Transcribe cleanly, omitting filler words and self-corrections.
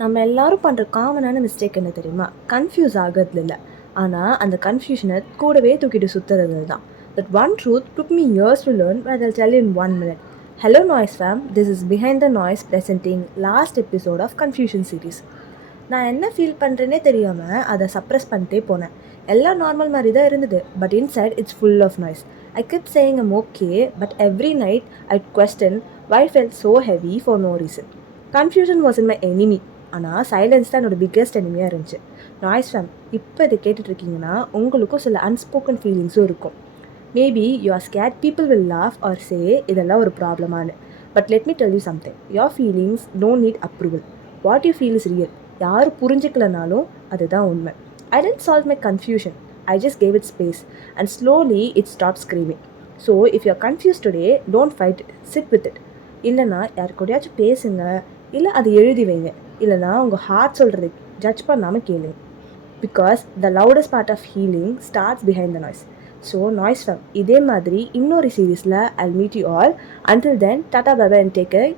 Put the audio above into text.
நம்ம எல்லாரும் பண்ணுற காமனான மிஸ்டேக் என்ன தெரியுமா? கன்ஃப்யூஸ் ஆகிறதுல இல்லை, ஆனால் அந்த கன்ஃபியூஷனை கூடவே தூக்கிட்டு சுற்றுறது தான். That one truth took me years to learn, but I'll tell you in 1 minute. Hello Noise fam, this is Behind the Noise presenting last episode of Confusion series. நான் என்ன ஃபீல் பண்ணுறேனே தெரியாமல் அதை சப்ரெஸ் பண்ணிட்டே போனேன். எல்லாம் நார்மல் மாதிரி தான் இருந்தது, but inside it's full of noise. I kept saying I'm okay, but every night I'd question why I felt so heavy for no reason. Confusion wasn't my enemy, ஆனால் silence தான் என்னோட biggest எனிமியாக இருந்துச்சு. Noise fame, இப்போ இதை கேட்டுட்ருக்கீங்கன்னா உங்களுக்கும் சில unspoken ஃபீலிங்ஸும் இருக்கும். Maybe you are scared people will laugh or say இதெல்லாம் ஒரு ப்ராப்ளமானு. But let me tell you something, your feelings don't need approval. What you feel is real. யாரும் புரிஞ்சிக்கலனாலும் அதுதான் உண்மை. I didn't solve my confusion, I just gave it space and slowly it stopped screaming. So if you're confused today, don't fight it, sit with it. இல்லைனா யார் கூடயாச்சும் பேசுங்க, இல்லை அதை எழுதி வைங்க, இல்லைனா உங்கள் ஹார்ட் சொல்கிறது ஜட்ஜ் பண்ணாமல் கேளுங்க. Because the loudest part of healing starts behind the noise. So noise fame, இதே மாதிரி இன்னொரு சீரீஸில் I'll meet you all. Until then, tata bye bye and take care.